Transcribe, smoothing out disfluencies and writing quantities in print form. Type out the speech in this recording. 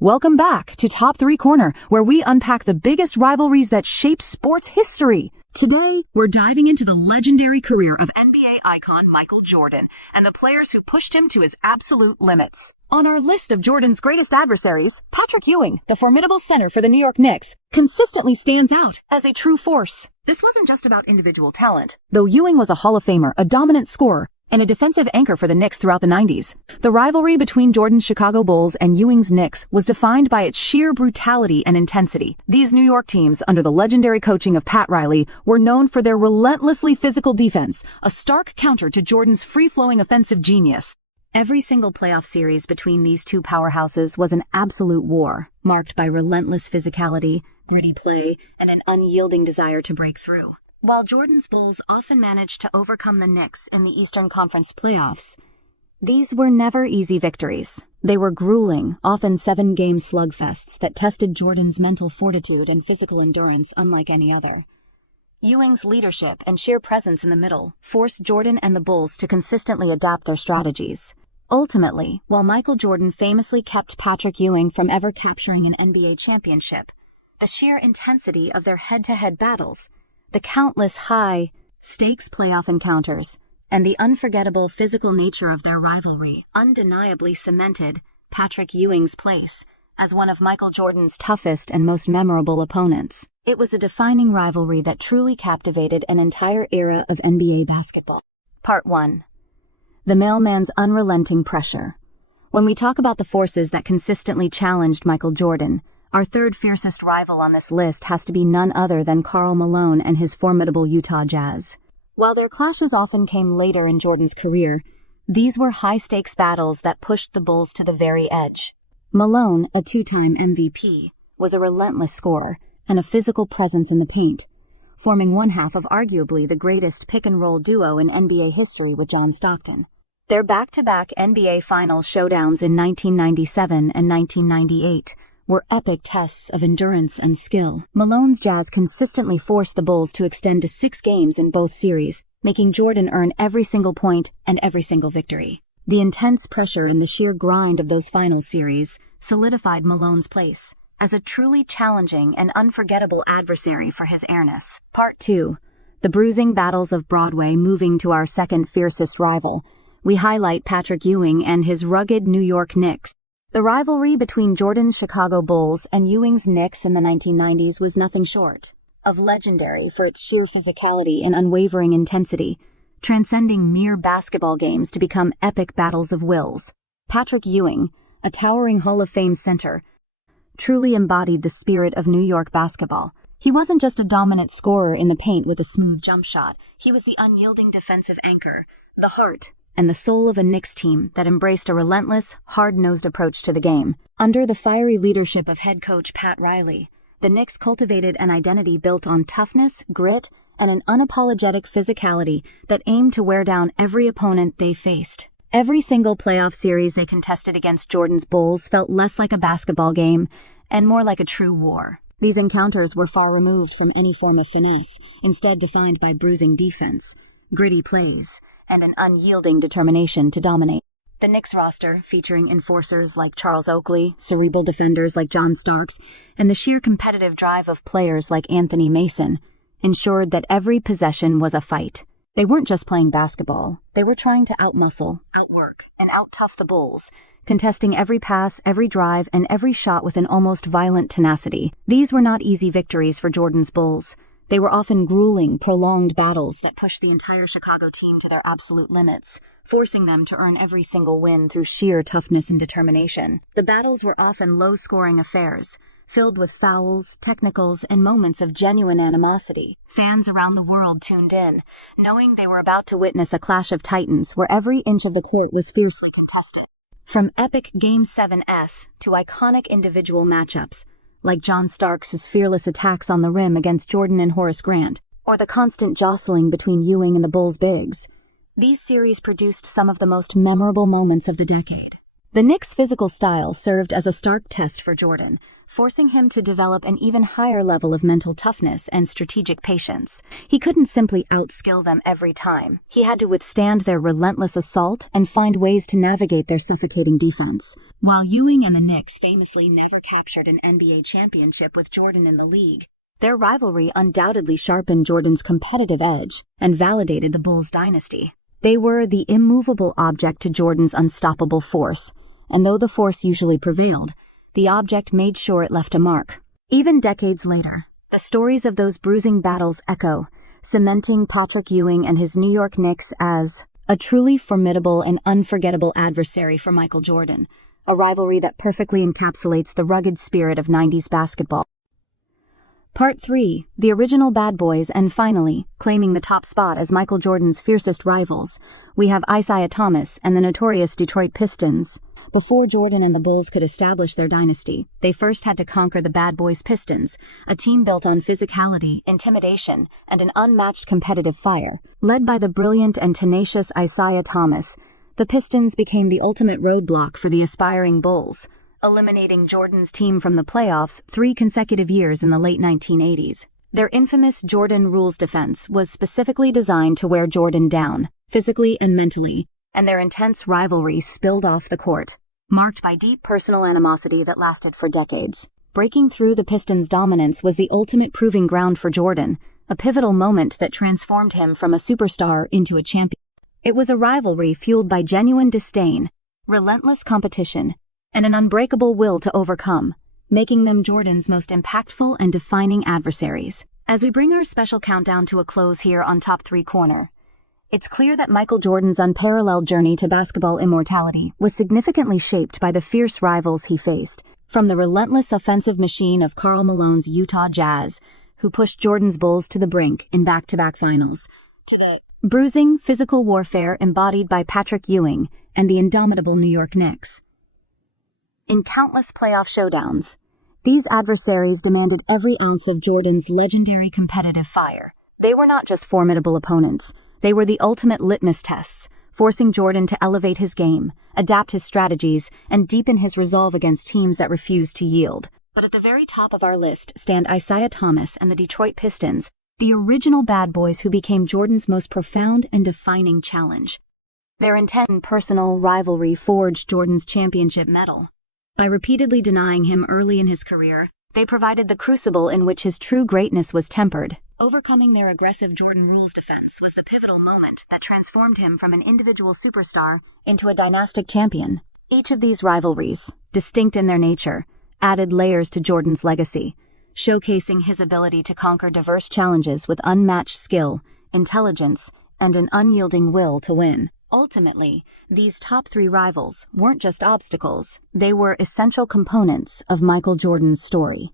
Welcome back to Top 3 Corner, where we unpack the biggest rivalries that shaped sports history. Today, we're diving into the legendary career of NBA icon Michael Jordan and the players who pushed him to his absolute limits. On our list of Jordan's greatest adversaries, Patrick Ewing, the formidable center for the New York Knicks, consistently stands out as a true force. This wasn't just about individual talent. Though Ewing was a Hall of Famer, a dominant scorer, and a defensive anchor for the Knicks throughout the 90s, the rivalry between Jordan's Chicago Bulls and Ewing's Knicks was defined by its sheer brutality and intensity. These New York teams, under the legendary coaching of Pat Riley, were known for their relentlessly physical defense, a stark counter to Jordan's free-flowing offensive genius. Every single playoff series between these two powerhouses was an absolute war, marked by relentless physicality, gritty play, and an unyielding desire to break through. While Jordan's Bulls often managed to overcome the Knicks in the Eastern Conference playoffs, these were never easy victories. They were grueling, often 7-game slugfests that tested Jordan's mental fortitude and physical endurance unlike any other. Ewing's leadership and sheer presence in the middle forced Jordan and the Bulls to consistently adapt their strategies. Ultimately, while Michael Jordan famously kept Patrick Ewing from ever capturing an NBA championship, the sheer intensity of their head-to-head battles, the countless high-stakes playoff encounters, and the unforgettable physical nature of their rivalry undeniably cemented Patrick Ewing's place as one of Michael Jordan's toughest and most memorable opponents. It was a defining rivalry that truly captivated an entire era of NBA basketball. Part 1. The mailman's unrelenting pressure. When we talk about the forces that consistently challenged Michael Jordan, our third fiercest rival on this list has to be none other than Karl Malone and his formidable Utah Jazz. While their clashes often came later in Jordan's career, these were high-stakes battles that pushed the Bulls to the very edge. Malone, a 2-time MVP, was a relentless scorer and a physical presence in the paint, forming one half of arguably the greatest pick-and-roll duo in NBA history with John Stockton. Their back-to-back NBA Finals showdowns in 1997 and 1998 were epic tests of endurance and skill. Malone's Jazz consistently forced the Bulls to extend to 6 games in both series, making Jordan earn every single point and every single victory. The intense pressure and the sheer grind of those finals series solidified Malone's place as a truly challenging and unforgettable adversary for his airness. Part 2. The bruising battles of Broadway. Moving to our second fiercest rival, we highlight Patrick Ewing and his rugged New York Knicks. The rivalry between Jordan's Chicago Bulls and Ewing's Knicks in the 1990s was nothing short of legendary for its sheer physicality and unwavering intensity, transcending mere basketball games to become epic battles of wills. Patrick Ewing, a towering Hall of Fame center, truly embodied the spirit of New York basketball. He wasn't just a dominant scorer in the paint with a smooth jump shot. He was the unyielding defensive anchor, the heart and the soul of a Knicks team that embraced a relentless, hard-nosed approach to the game. Under the fiery leadership of head coach Pat Riley, the Knicks cultivated an identity built on toughness, grit, and an unapologetic physicality that aimed to wear down every opponent they faced. Every single playoff series they contested against Jordan's Bulls felt less like a basketball game and more like a true war. These encounters were far removed from any form of finesse, instead defined by bruising defense, gritty plays, and an unyielding determination to dominate. The Knicks roster, featuring enforcers like Charles Oakley, cerebral defenders like John Starks, and the sheer competitive drive of players like Anthony Mason, ensured that every possession was a fight. They weren't just playing basketball. They were trying to outmuscle, outwork, and out-tough the Bulls, contesting every pass, every drive, and every shot with an almost violent tenacity. These were not easy victories for Jordan's Bulls. They were often grueling, prolonged battles that pushed the entire Chicago team to their absolute limits, forcing them to earn every single win through sheer toughness and determination. The battles were often low-scoring affairs, filled with fouls, technicals, and moments of genuine animosity. Fans around the world tuned in, knowing they were about to witness a clash of titans where every inch of the court was fiercely contested. From epic Game 7's to iconic individual matchups, like John Starks' fearless attacks on the rim against Jordan and Horace Grant, or the constant jostling between Ewing and the Bulls' bigs, these series produced some of the most memorable moments of the decade. The Knicks' physical style served as a stark test for Jordan, forcing him to develop an even higher level of mental toughness and strategic patience. He couldn't simply outskill them every time. He had to withstand their relentless assault and find ways to navigate their suffocating defense. While Ewing and the Knicks famously never captured an NBA championship with Jordan in the league, their rivalry undoubtedly sharpened Jordan's competitive edge and validated the Bulls' dynasty. They were the immovable object to Jordan's unstoppable force, and though the force usually prevailed, the object made sure it left a mark. Even decades later, the stories of those bruising battles echo, cementing Patrick Ewing and his New York Knicks as a truly formidable and unforgettable adversary for Michael Jordan, a rivalry that perfectly encapsulates the rugged spirit of 90s basketball. Part 3, the original bad boys, and finally, claiming the top spot as Michael Jordan's fiercest rivals, we have Isiah Thomas and the notorious Detroit Pistons. Before Jordan and the Bulls could establish their dynasty, they first had to conquer the bad boys Pistons, a team built on physicality, intimidation, and an unmatched competitive fire. Led by the brilliant and tenacious Isiah Thomas, the Pistons became the ultimate roadblock for the aspiring Bulls, eliminating Jordan's team from the playoffs 3 consecutive years in the late 1980s. Their infamous Jordan rules defense was specifically designed to wear Jordan down, physically and mentally, and their intense rivalry spilled off the court, marked by deep personal animosity that lasted for decades. Breaking through the Pistons' dominance was the ultimate proving ground for Jordan, a pivotal moment that transformed him from a superstar into a champion. It was a rivalry fueled by genuine disdain, relentless competition, and an unbreakable will to overcome, making them Jordan's most impactful and defining adversaries. As we bring our special countdown to a close here on Top 3 Corner, it's clear that Michael Jordan's unparalleled journey to basketball immortality was significantly shaped by the fierce rivals he faced, from the relentless offensive machine of Karl Malone's Utah Jazz, who pushed Jordan's Bulls to the brink in back-to-back finals, to the bruising physical warfare embodied by Patrick Ewing and the indomitable New York Knicks. In countless playoff showdowns, these adversaries demanded every ounce of Jordan's legendary competitive fire. They were not just formidable opponents, they were the ultimate litmus tests, forcing Jordan to elevate his game, adapt his strategies, and deepen his resolve against teams that refused to yield. But at the very top of our list stand Isiah Thomas and the Detroit Pistons, the original bad boys who became Jordan's most profound and defining challenge. Their intense and personal rivalry forged Jordan's championship medal. By repeatedly denying him early in his career, they provided the crucible in which his true greatness was tempered. Overcoming their aggressive Jordan rules defense was the pivotal moment that transformed him from an individual superstar into a dynastic champion. Each of these rivalries, distinct in their nature, added layers to Jordan's legacy, showcasing his ability to conquer diverse challenges with unmatched skill, intelligence, and an unyielding will to win. Ultimately, these top 3 rivals weren't just obstacles, they were essential components of Michael Jordan's story.